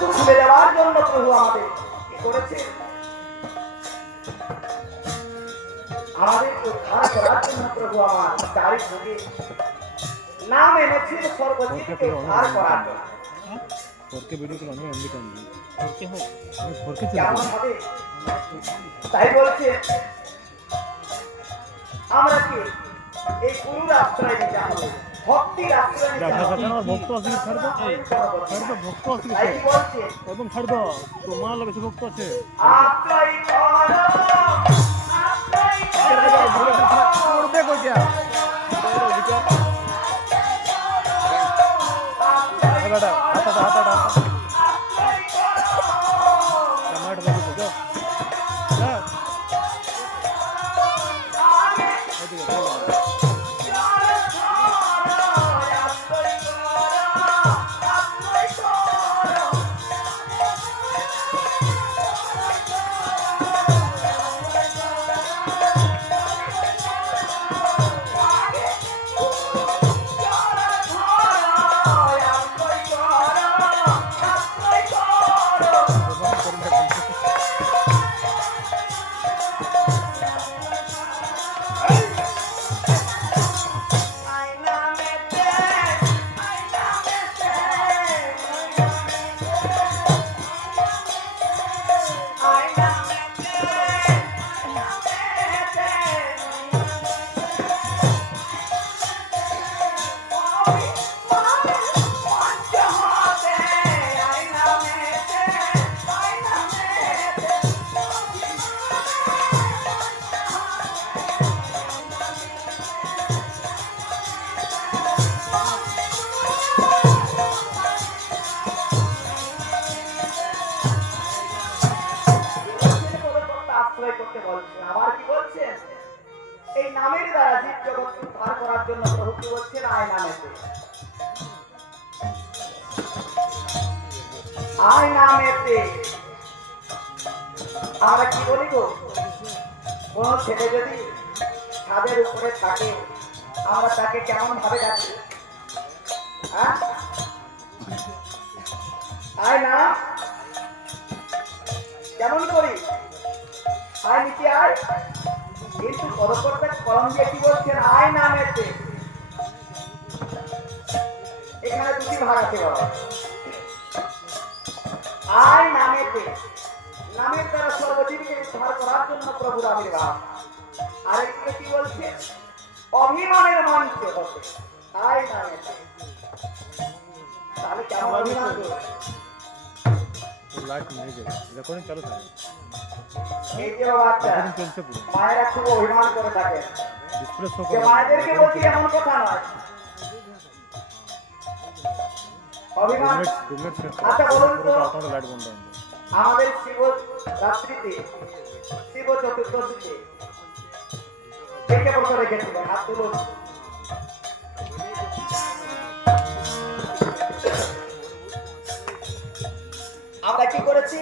খুলে দেওয়ার জন্য প্রভু আমাদের কি করেছে? আমাদের উদ্ধার করার জন্য প্রভু আমার চারি যুগে নাম এনেছে সর্বজিৎকে উদ্ধার করার জন্য। ফোরকে ভিডিও গুলো আমি এমবি টাইম ফোরকে হোক। আমি ফোরকে কেমন হবে? তাই বলছে। আমরা কি এই গুরুর আশ্রয় নিতে হবে ভক্ত আছে কি? ছাড় দাও ছাড় দাও ভক্ত আছে একদম ছাড় তোমার লাগে ভক্ত আছে। করবে কইটা বেটা হাতাটা হাতাটা আয় নামেতে আমরা কি বলি গো? ছেলে যদি ছাদের উপরে থাকে, আমরা তাকে কেমন ভাবে ডাকি? হ্যাঁ? আয় না। কেমন করি? আয় নিচে আয়। কিন্তু পদকর্তা কলম দিয়ে কি বলছেন? আয় নামেতে এখানে দুটি ভাগ আছে বাবা। আয় নামেতে নামের দ্বারা সর্বজীবকে উদ্ধার করার জন্য প্রভুর আবির্ভাব। আরেকটি কি বলছে? অভিমানের মঞ্চে হতে আয় নামেতে তাহলে কেমন অভিমান? লাইট নিয়ে যাবে রেকর্ডিং চালু থাকে? এই যে বাচ্চা রেকর্ডিং চলছে পুরো। মায়েরা খুব অভিমান করে থাকে যে মায়েদেরকে বলছি এমন কথা নয়। আমাদের শিব রাত্রিতে শিব চতুর্দশীতে দেখে বসে রেখেছিলেন? হাত তুলুন। আমরা কি করেছি?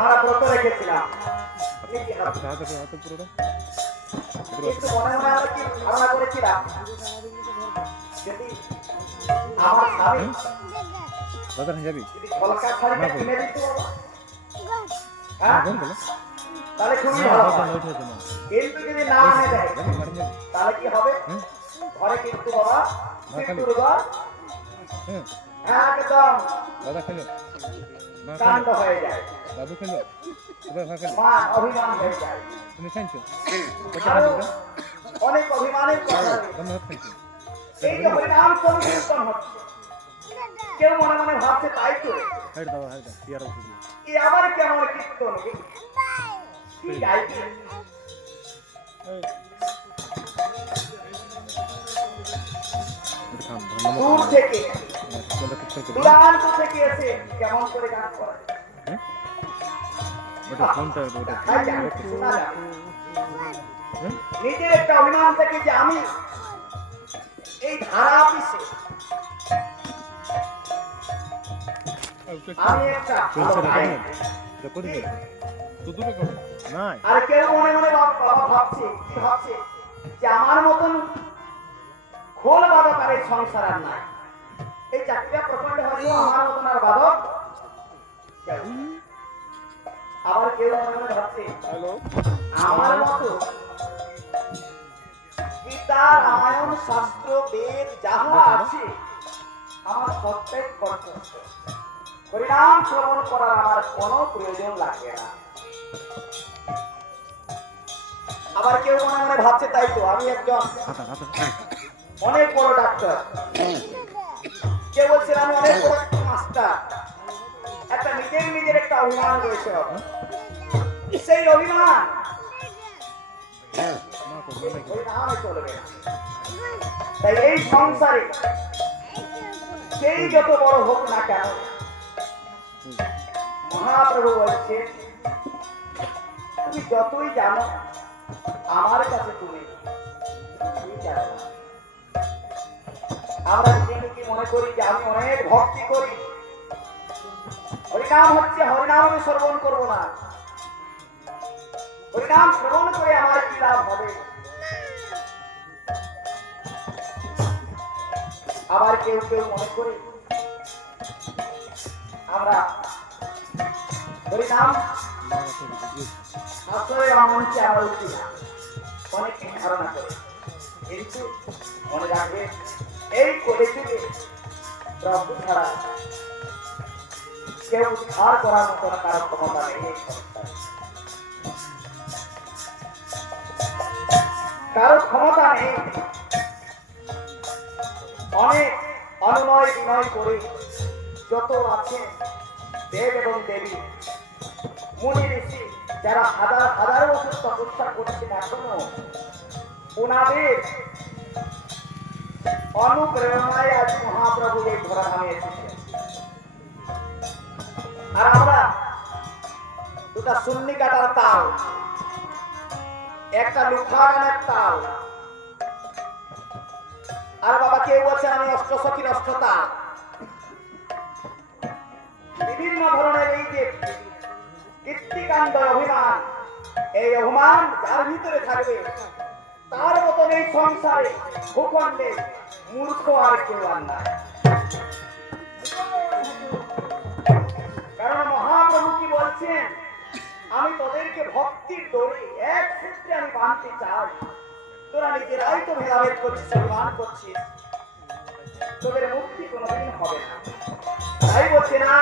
আমরা ব্রত রেখেছিলাম। কিন্তু মনে মনে আমরা কি ধারণা করেছিলাম? আমার স্বামী দাদা যাবি? হ্যাঁ হ্যাঁ বলো তাহলে খুবই ভালো কিন্তু যদি না আনে দেয় যাবে? তাহলে কি হবে? ঘরে কিন্তু বাবা না, খালি। দুর্গা একদম। দাদা খেলো। কাণ্ড হয়ে যায়। দাদু খেলো। এবার ভাগ খেলো। মা অভিমান হয়ে যায়। তুমি খাইছো? অনেক অভিমানের কথা। এই যে হরিনাম হচ্ছে। কেউ মনে মনে ভাবছে তাই তো? এ আবার কেমন কীর্তন কি গাইছে দূর থেকে। দূরান্ত থেকে এসে কেমন করে গান করে হ্যাঁ। হ্যাঁ? নিজের একটা অভিমান থেকে যে আমি এই ধারা অফিসে চলছে মনে মনে আমার মতন খোল বাদক আর এই সংসার আর নাই এই চাকরিটা প্রচণ্ড হয়তো আমার মতন আর বাদক আবার কেউ মনে মনে ভাবছে আমার মতো গীতা রামায়ণ শাস্ত্র বেদ যাহা আছে আমার সবটাই কর্তব্য হরিনাম শ্রবণ করার আমার কোনো প্রয়োজন লাগবে না। আবার কেউ মনে মনে ভাবছে, তাই তো, আমি একজন অনেক বড় ডাক্তার। কেউ বলছেন আমি অনেক বড় মাস্টার? একটা নিজের নিজের একটা অভিমান রয়েছে। সেই অভিমান। তাই এই সংসারে, সেই যত বড় হোক না কেন মহাপ্রভু বলছে তুমি যতই জানো, আমার কাছে তুমি। আমরা নিজেকে কি মনে করি যে আমি অনেক ভক্তি করি? হরিনাম হচ্ছে হরিনাম আমি শ্রবণ করব না। হরিনাম শ্রবণ করে আমার কি লাভ হবে? আবার কেউ কেউ মনে করে, আমরা অনেকে ধারণা করে। কিন্তু মনে রাখবে, এই যুগে প্রভু কেউ উদ্ধার করার মতো কারও ক্ষমতা নেই। কারও ক্ষমতা নেই। অনেক অনুনয় বিনয় করে যত আছে দেব এবং দেবী মুনি ঋষি যারা হাজার হাজার বছর তপস্যা করছেন এখনও ওনাদের অনুপ্রেরণায় আজ মহাপ্রভু এই ধরা নামে এসেছেন আর আমরা দুটা সুন্নি কাটার তাল, একটা লুখা গানের তাল। আর বাবা কেউ বলছেন, আমি অষ্টসখীর অষ্টতা বিভিন্ন ধরনের এই যে কীর্তিকাণ্ড অভিমান। এই অভিমান যার ভিতরে থাকবে, তার মতন এই সংসারে ভূখণ্ডে মূর্খ আর কেউ আর নাই। কারণ মহাপ্রভু কি বলছেন, আমি তোদেরকে ভক্তির দড়ি, এক সূত্রে আমি বাঁধতে চাই। তোরা নিজেরাই তো ভেদাভেদ করছিস অভিমান করছিস। তোদের মুক্তি কোনোদিন হবে না। তাই বলছে না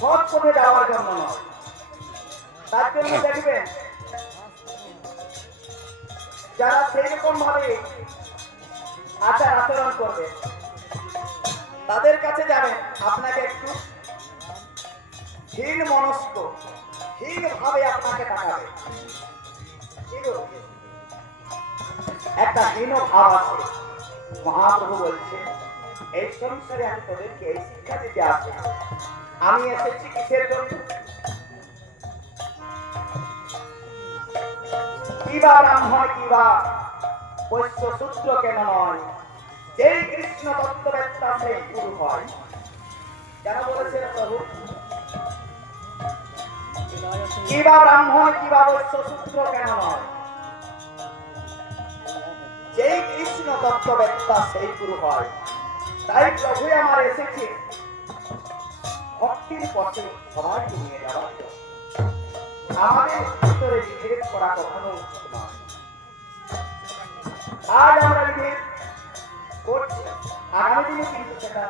সৎ পথে যাওয়ার জন্য নয়। তার জন্য দেখবেন যারা সেই রকম ভাবে আচার আচরণ করবে তাদের কাছে যাবেন আপনাকে একটু হীন মনস্ক হীন ভাবে আপনাকে তাকাবে। একটা হীন ভাব আছে। মহাপ্রভু বলছে এই সংসারে আমি তোদেরকে এই শিক্ষা দিতে আসি। আমি এসেছি কিসের জন্য? কিবা ব্রাহ্মণ কিবা বৈশ্য সূত্র কেন নয়? যেই কৃষ্ণ তত্ত্ববেত্তা সেই গুরু হয়। কেন বলেছেন প্রভু? কিবা ব্রাহ্মণ কিবা বৈশ্য সূত্র কেন নয়? যেই কৃষ্ণ তত্ত্ববেত্তা সেই গুরু হয়। তাই প্রভু আমার এসেছে। ভক্তির পথে সবাইকে নিয়ে জন্য। আমাদের ভিতরে বিভেদ করা কখনো নয়। আজ আমরা বিভেদ করছি আগামী দিনে কিন্তু সেটা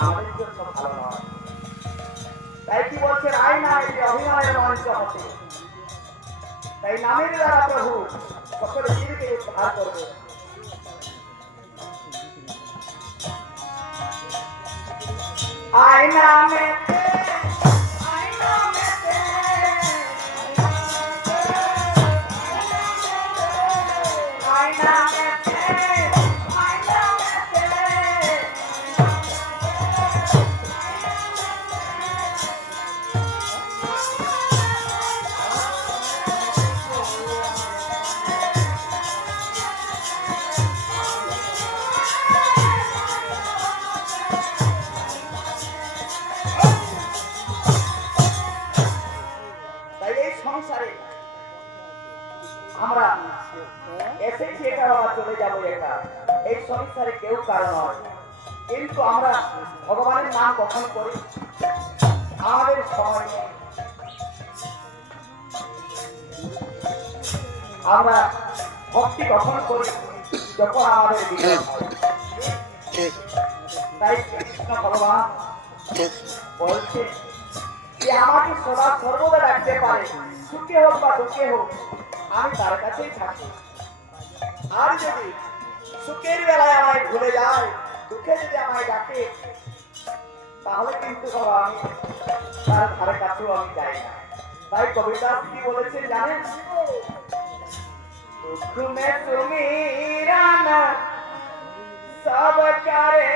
আমাদের জন্য ভালো নয়। তাই কি বলছেন আই না মঞ্চ হতে। তাই নামের দ্বারা প্রভু সকলে জীবকে উদ্ধার করবে আয় নামেতে ভগবানের নাম কখন করি। আমাদের সময় আমরা ভক্তি কখন করি যখন আমাদের তাই কৃষ্ণ ভগবান বলছে যে আমাকে সদা সর্বদা ডাকতে পারে। সুখে হোক বা দুঃখে হোক আমি তার কাছেই থাকি। আর যদি সুখের বেলায় আমায় ভুলে যায় দুঃখে যদি আমায় ডাকে তাহলে কিন্তু তার কাছেও আমি যাই না। তাই কবিতা কি বলেছে জানেন? তুমি রানা, সব করে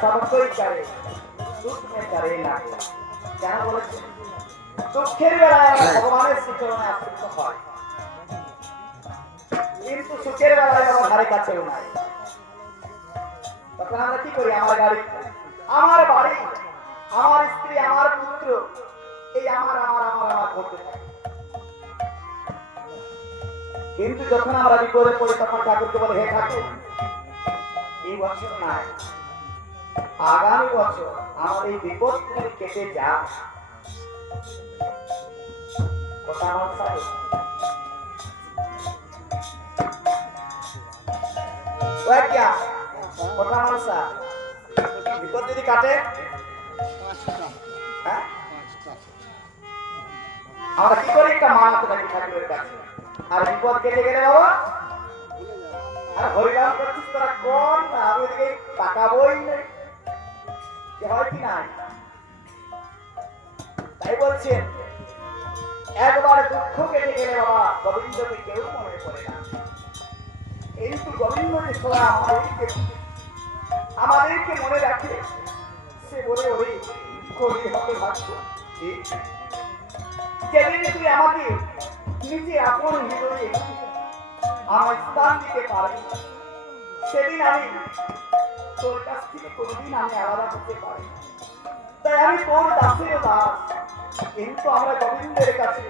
করে করে না। কেন বলেছে দুঃখের বেলায় হ্যাঁ। ভগবানের আসক্ত হয়। কিন্তু সুখের বেলায় আমার ধারে নাই। তখন আমরা কি করি? আমার গাড়ি আমার বাড়ি আমার স্ত্রী আমার পুত্র এই আমার আমার আমার আমার কিন্তু যখন আমরা বিপদে পড়ি তখন ঠাকুরকে বলে হে ঠাকুর এই বছর নাই। আগামী বছর আমার এই বিপদ যদি কেটে যা কথা বিপদ যদি কাটে হ্যাঁ? আমরা কি করি? একটা মানত নাকি ঠাকুরের কাছে। আর বিপদ কেটে গেলে বাবা? আর হরিনাম করছিস তোরা কোন? আমি হয় কি নাই তাই বলছেন, একবার দুঃখ কেটে গেলে বাবা গোবিন্দকে কেউ মনে করে না। কিন্তু গোবিন্দ যে সোয়া আমাদেরকে আমাদেরকে মনে রাখে। সে বলে, ওরে করি হবে ভাগ্য যেদিন তুই আমাকে নিজে আপন হৃদয়ে আমার স্থান দিতে পারবি সেদিন আমি তোর কাছ থেকে কোনোদিন আমি আলাদা পারি তাই আমি তোর দাসের দাস। কিন্তু আমরা গোবিন্দের কাছে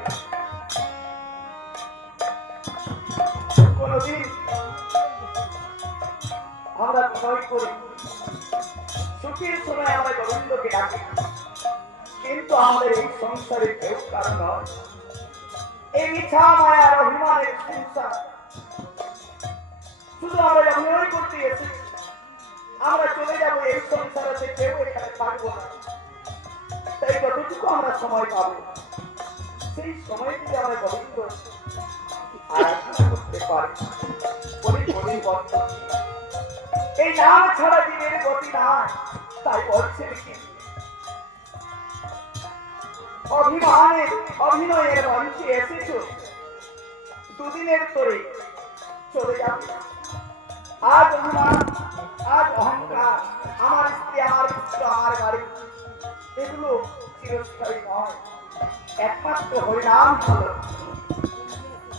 কোনদিন আমরা করি সুখের সময় আমরা গোবিন্দকে ডাকি কিন্তু আমাদের এই সংসারে কেউ কারণ এই মিথ্যা মায়ার অভিমানের সংসার। শুধু আমরা অভিনয় করতে এসেছি আমরা চলে যাব এই সংসারে কেউ এখানে থাকব না। তাই যতটুকু আমরা সময় পাবো, সেই সময়টি আমরা গোবিন্দ পারি এই নাম ছাড়া গতি তাই বলছেন কি অভিমানে, অভিনয়ের মঞ্চে এসেছ। দুদিনের তোরে চলে যাবে। আজ অভিমান আজ অহংকার, আমার স্ত্রী, আমার পুত্র, আমার বাড়ি, এগুলো চিরস্থায়ী নয়। একমাত্র হরিনাম হল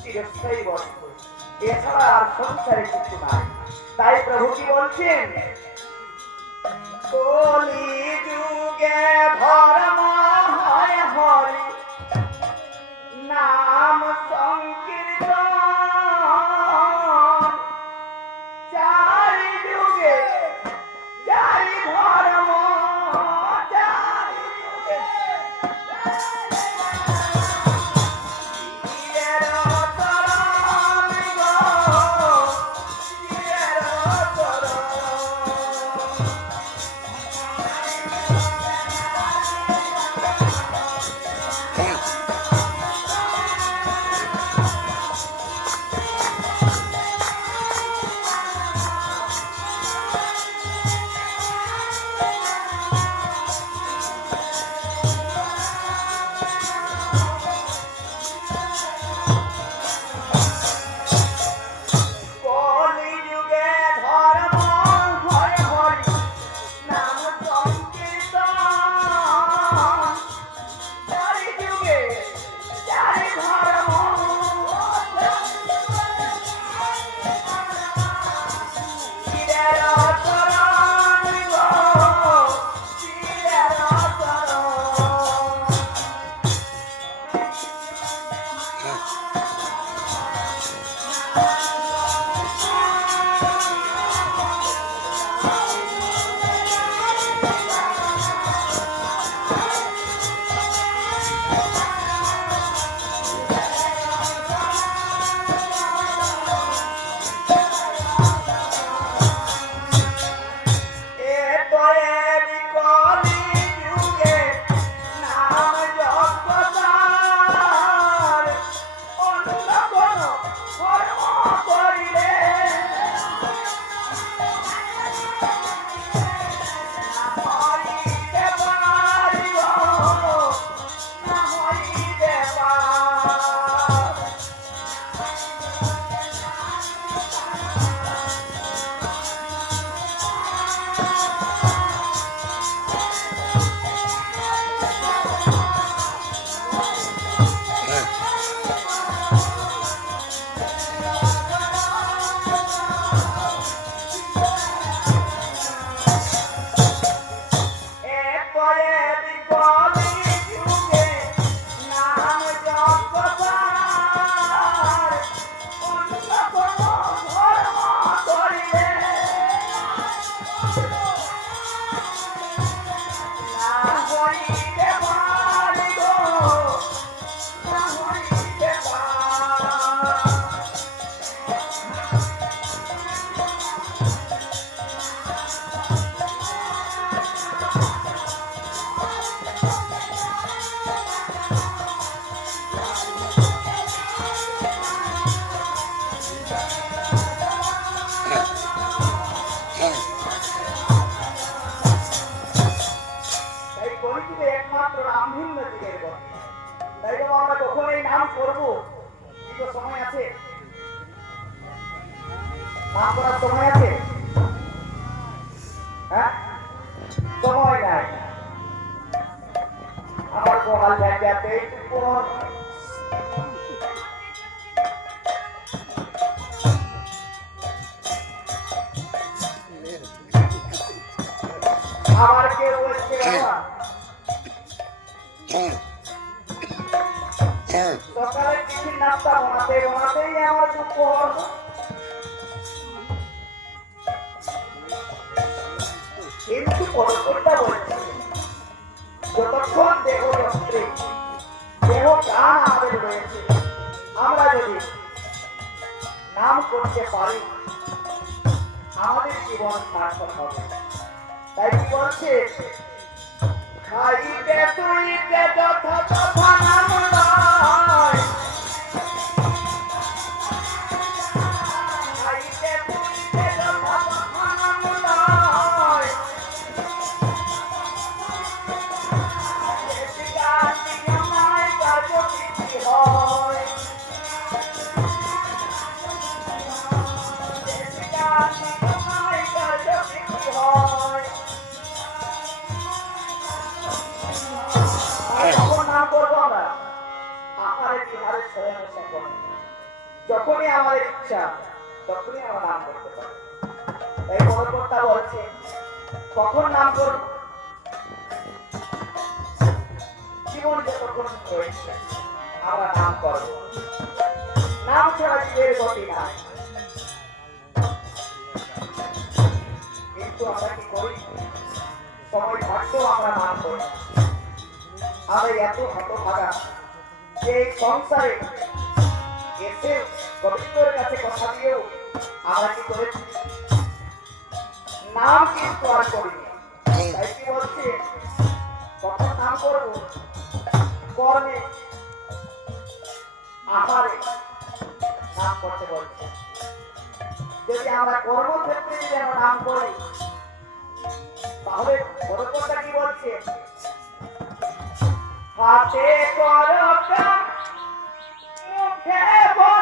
চিরস্থায়ী এছাড়া আর সংসারে কিছু নাই। তাই প্রভু কি বলছেন? কলি সকালে টিফিন নাস্তা আমার যদি নাম করতে পারি আমাদের জীবন সার্থক হবে। তাই কি বলছে? তুইতে যথা তথা নাম আমরা না। আমরা এত হতভাগা। যে সংসারে এসে গোবিন্দর কাছে কথা দিয়েও আমরা কি করেছি নাম কিন্তু আর করিনি তাই কি বলছে? কখন নাম করব? কর্মে আহারে নাম করতে বলছে। যদি আমরা কর্মক্ষেত্রে যদি আমরা নাম করি তাহলে বড়টা কি বলছে? হাতে করকা মুখে বলো